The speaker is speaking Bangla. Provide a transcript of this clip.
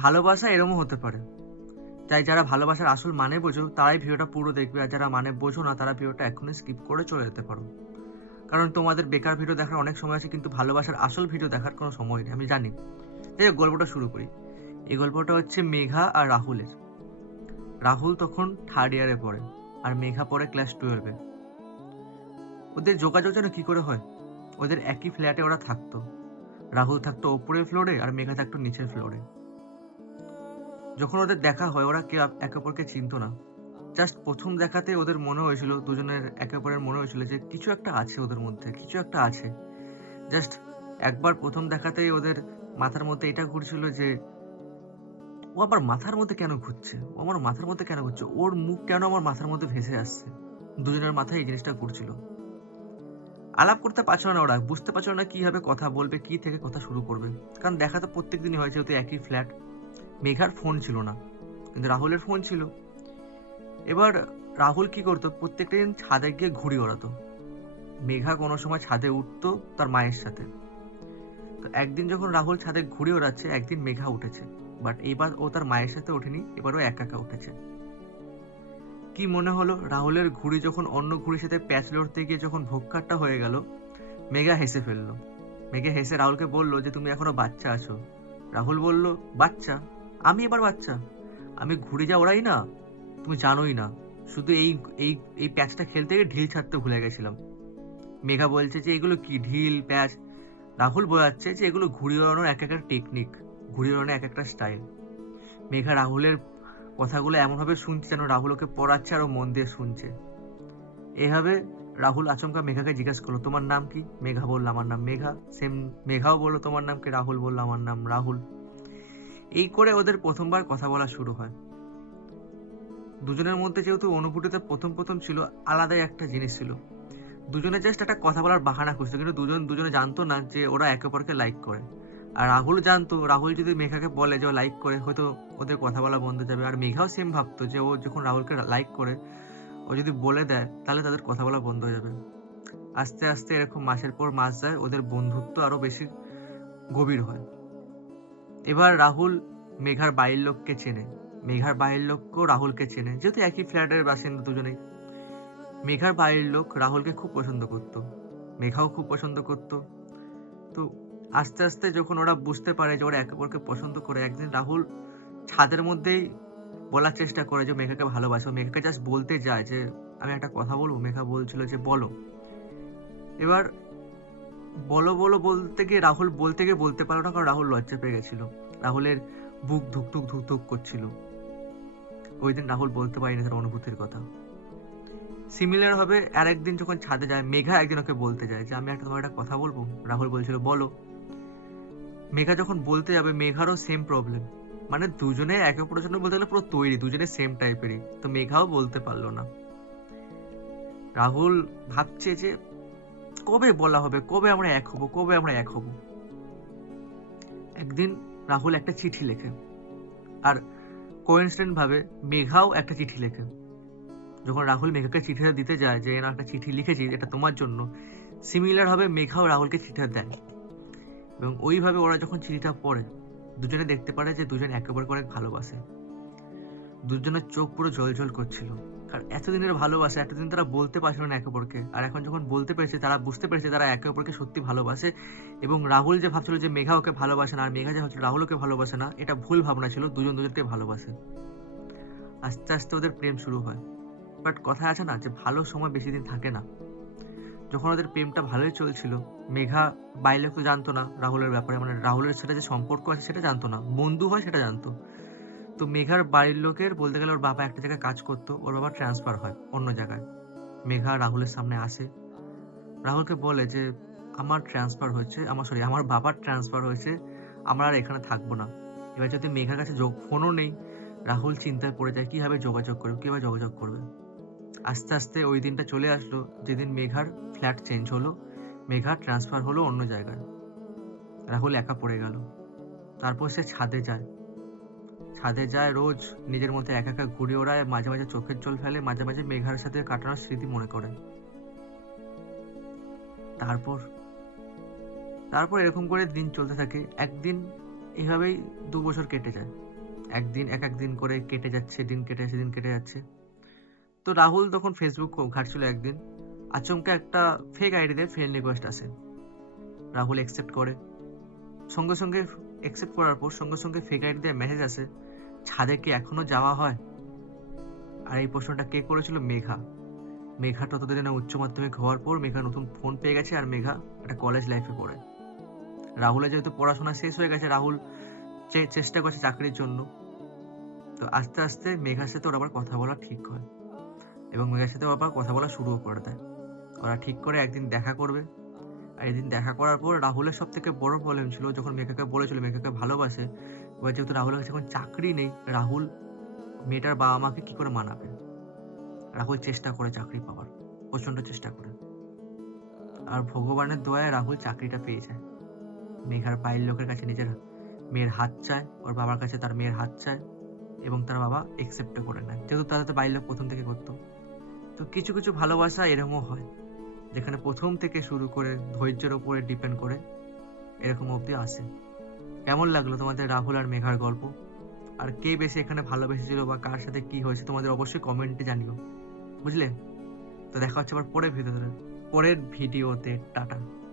ভালোবাসা এরকমও হতে পারে। তাই যারা ভালোবাসার আসল মানে বোঝো তারাই ভিডিওটা পুরো দেখবে, আর যারা মানে বোঝো না তারা ভিডিওটা এখনই স্কিপ করে চলে যেতে পারো। কারণ তোমাদের বেকার ভিডিও দেখার অনেক সময় আছে, কিন্তু ভালোবাসার আসল ভিডিও দেখার কোনো সময় নেই, আমি জানি। যাই হোক, গল্পটা শুরু করি। এই গল্পটা হচ্ছে মেঘা আর রাহুলের। রাহুল তখন 3rd ইয়ারে পড়ে আর মেঘা পড়ে ক্লাস 12-এ। ওদের যোগাযোগ যেন কি করে হয়। ওদের একই ফ্ল্যাটে ওরা থাকতো। রাহুল থাকতো ওপরের ফ্লোরে আর মেঘা থাকতো নিচের ফ্লোরে। যখন ওদের দেখা হয় ওরা কেউ একে অপরকে চিনতো না। জাস্ট প্রথম দেখাতে ওদের মনে হয়েছিল, দুজনের একে অপরের মনে হয়েছিল যে কিছু একটা আছে ওদের মধ্যে, কিছু একটা আছে। জাস্ট একবার প্রথম দেখাতেই ওদের মাথার মধ্যে এটা ঘুরছিল যে ও আমার মাথার মধ্যে কেন ঘুরছে, ও আমার মাথার মধ্যে কেন ঘুরছে, ওর মুখ কেন আমার মাথার মধ্যে ভেসে আসছে। দুজনের মাথায় এই জিনিসটা ঘুরছিল। আলাপ করতে পারছিল না ওরা, বুঝতে পারছিল না কিভাবে কথা বলবে, কি থেকে কথা শুরু করবে। কারণ দেখা তো প্রত্যেক দিনই হয়, যেহেতু একই ফ্ল্যাট। মেঘার ফোন ছিল না, কিন্তু রাহুলের ফোন ছিল। এবার রাহুল কি করতো, প্রত্যেকটা দিন ছাদে গিয়ে ঘুড়ি ওড়াতো। মেঘা কোনো সময় ছাদে উঠতো তার মায়ের সাথে। তো একদিন যখন রাহুল ছাদে ঘুড়ি ওড়াচ্ছে, একদিন মেঘা উঠেছে। বাট এবার ও তার মায়ের সাথে ওঠেনি, এবার ও একা একা উঠেছে। কি মনে হলো, রাহুলের ঘুড়ি যখন অন্য ঘুড়ির সাথে প্যাচ লড়তে গিয়ে যখন ভোক্কারটা হয়ে গেল, মেঘা হেসে ফেললো। মেঘা হেসে রাহুলকে বলল যে তুমি এখনো বাচ্চা আছো। রাহুল বলল, বাচ্চা? আমি এবার বাচ্চা? আমি ঘুড়ি যা ওড়াই না, তুমি জানোই না। শুধু এই এই এই প্যাচটা খেলতে গিয়ে ঢিল ছাড়তে ভুলে গেছিলাম। মেঘা বলছে যে এগুলো কি ঢিল প্যাচ। রাহুল বোঝাচ্ছে যে এগুলো ঘুড়ি ওড়ানোর এক একটা টেকনিক, ঘুড়ি ওড়ানোর এক একটা স্টাইল। মেঘা রাহুলের কথাগুলো এমনভাবে শুনছে যেন রাহুল ওকে পড়াচ্ছে আর ও মন দিয়ে শুনছে। এভাবে রাহুল আচমকা মেঘাকে জিজ্ঞাসা করলো, তোমার নাম কি? মেঘা বলল, আমার নাম মেঘা। সেম মেঘাও বললো, তোমার নাম কি? রাহুল বলল, আমার নাম রাহুল। এই করে ওদের প্রথমবার কথা বলা শুরু হয়। দুজনের মধ্যে যেহেতু অনুভূতিতে প্রথম প্রথম ছিল, আলাদাই একটা জিনিস ছিল। দুজনে জাস্ট একটা কথা বলার বাহানা খুঁজতো, কিন্তু দুজনে জানতো না যে ওরা একে অপরকে লাইক করে। আর রাহুল জানতো, রাহুল যদি মেঘাকে বলে যে ও লাইক করে, হয়তো ওদের কথা বলা বন্ধ হয়ে যাবে। আর মেঘাও সেম ভাবতো যে ও যখন রাহুলকে লাইক করে, ও যদি বলে দেয় তাহলে তাদের কথা বলা বন্ধ হয়ে যাবে। আস্তে আস্তে এরকম মাসের পর মাস যায়, ওদের বন্ধুত্ব আরো বেশি গভীর হয়। এবার রাহুল মেঘার বাড়ির লোককে চেনে, মেঘার বাড়ির লোককেও রাহুলকে চেনে, যেহেতু একই ফ্ল্যাটের বাসিন্দা দুজনেই। মেঘার বাড়ির লোক রাহুলকে খুব পছন্দ করত, মেঘাও খুব পছন্দ করত। তো আস্তে আস্তে যখন ওরা বুঝতে পারে যে ওরা একে অপরকে পছন্দ করে, একদিন রাহুল ছাদের মধ্যেই বলার চেষ্টা করে যে মেঘাকে ভালোবাসে। মেঘাকে জাস্ট বলতে যায় যে আমি একটা কথা বলবো। মেঘা বলছিল যে বলো। এবার বলো বলো বলতে গিয়ে রাহুল বলতে গিয়ে বলতে পারলো না, কারণ রাহুল লজ্জা পেয়ে গেছিল। রাহুলের বুক ধুকধুক ধুকধুক করছিল। ওই দিন রাহুল বলতে পারেনি তার অনুভূতির কথা। সিমিলার ভাবে আরেকদিন যখন ছাদে যায়, মেঘা একদিন ওকে বলতে যায় যে আমি তোমার একটা কথা বলবো। রাহুল বলছিল বলো। মেঘা যখন বলতে যাবে, মেঘারও সেম প্রবলেম। মানে দুজনে একে অপরের জন্য বলতে গেলে পুরো তৈরি, দুজনে সেম টাইপেরই। তো মেঘাও বলতে পারলো না। রাহুল ভাবছে যে কবে বলা হবে, কবে আমরা এক হব, কবে আমরা এক হব। একদিন রাহুল একটা চিঠি লেখে, আর কোইন্সিডেন্ট ভাবে মেঘাও একটা চিঠি লেখে। যখন রাহুল মেঘাকে চিঠিটা দিতে যায় যে একটা চিঠি লিখেছি, এটা তোমার জন্য, সিমিলার ভাবে মেঘাও রাহুলকে চিঠিটা দেয়। এবং ওইভাবে ওরা যখন চিঠিটা পড়ে, দুজনে দেখতে পারে যে দুজন একে অপরকে অনেক ভালোবাসে। দুজনের চোখ পুরো জ্বলজ্বল করছিল। আর এতদিনের ভালোবাসা, এতদিন তারা বলতে পারছিল না একে অপরকে, আর এখন যখন বলতে পেরেছে, তারা বুঝতে পেরেছে তারা একে অপরকে সত্যি ভালোবাসে। এবং রাহুল যে ভাবছিল যে মেঘা ওকে ভালোবাসে না, আর মেঘা যে ভাবছিল রাহুল ওকে ভালোবাসে না, এটা ভুল ভাবনা ছিল। দুজন দুজনকে ভালোবাসে। আস্তে আস্তে ওদের প্রেম শুরু হয়। বাট কথা আছে না যে ভালো সময় বেশি দিন থাকে না। যখন ওদের প্রেমটা ভালোই চলছিল, মেঘা বাইরে তো জানতো না রাহুলের ব্যাপারে, মানে রাহুলের সাথে যে সম্পর্ক আছে সেটা জানতো না, বন্ধু হয় সেটা জানতো। তো মেঘার বাড়ির লোকের বলতে গেলে ওর বাবা একটা জায়গায় কাজ করতো, ওর বাবা ট্রান্সফার হয় অন্য জায়গায়। মেঘা রাহুলের সামনে আসে, রাহুলকে বলে যে আমার ট্রান্সফার হয়েছে, আমার বাবার ট্রান্সফার হয়েছে, আমরা আর এখানে থাকবো না। এবার যদি মেঘার কাছে ফোনও নেই, রাহুল চিন্তায় পড়ে যায় কিভাবে যোগাযোগ করবে। আস্তে আস্তে ওই দিনটা চলে আসলো যেদিন মেঘার ফ্ল্যাট চেঞ্জ হলো, মেঘা ট্রান্সফার হলো অন্য জায়গায়। রাহুল একা পড়ে গেল। তারপর সে ছাদে যায় রোজ, নিজের মধ্যে একা একা ঘুরে ওড়ায়, মাঝে মাঝে চোখের জল ফেলে, মাঝে মাঝে মেঘার সাথে কাটানোর স্মৃতি মনে করে। তারপর তারপর এরকম করে দিন চলতে থাকে। একদিন এইভাবেই 2 বছর কেটে যায়। একদিন এক একদিন করে কেটে যাচ্ছে, দিন কেটে যাচ্ছে, দিন কেটে যাচ্ছে। তো রাহুল তখন ফেসবুক ঘাঁটছিল একদিন, আচমকা একটা ফেক আইডিতে ফ্রেন্ড রিকোয়েস্ট আসে। রাহুল অ্যাকসেপ্ট করে, সঙ্গে সঙ্গে অ্যাকসেপ্ট করার পর সঙ্গে সঙ্গে ফেক আইডিতে মেসেজ আসে, ছাদে কি এখনো যাওয়া হয়? আর এই প্রশ্নটা কে করেছিল? মেঘা। মেঘা ততদিনে উচ্চ মাধ্যমিক হওয়ার পর মেঘা নতুন ফোন পেয়ে গেছে, আর মেঘা একটা কলেজ লাইফে পড়ে। রাহুলের যেহেতু পড়াশোনা শেষ হয়ে গেছে, রাহুল চেষ্টা করছে চাকরির জন্য। তো আস্তে আস্তে মেঘার সাথে ওর আবার কথা বলা ঠিক হয়, এবং মেঘার সাথে আবার কথা বলা শুরুও করে দেয়। ওরা ঠিক করে একদিন দেখা করবে। আর এদিন দেখা করার পর রাহুলের সব থেকে বড় প্রবলেম ছিল, যখন মেঘাকে বলেছিল মেঘাকে ভালোবাসে, এবার যেহেতু রাহুলের কাছে এখন চাকরি নেই, রাহুল মেয়েটার বাবা মাকে কি করে মানাবে? রাহুল চেষ্টা করে চাকরি পাওয়ার, প্রচন্ড চেষ্টা করে। আর ভগবানের দয়ায় রাহুল চাকরিটা পেয়ে যায়। মেঘার বাড়ির লোকের কাছে নিজের মেয়ের হাত চায়, ওর বাবার কাছে তার মেয়ের হাত চায়, এবং তার বাবা একসেপ্টও করে নেয়, যেহেতু তাদের বাড়ির লোক প্রথম থেকে করতো। তো কিছু কিছু ভালোবাসা এরকমও হয়, যেখানে প্রথম থেকে শুরু করে ধৈর্যের উপরে ডিপেন্ড করে এরকম অবধি আসে। কেমন লাগলো তোমাদের রাহুল আর মেঘার গল্প? আর কে বেশি এখানে ভালোবেসেছিল বা কার সাথে কি হয়েছে তোমাদের অবশ্যই কমেন্টে জানিও, বুঝলে? তো দেখা হচ্ছে আবার পরের ভিডিওতে। টাটা।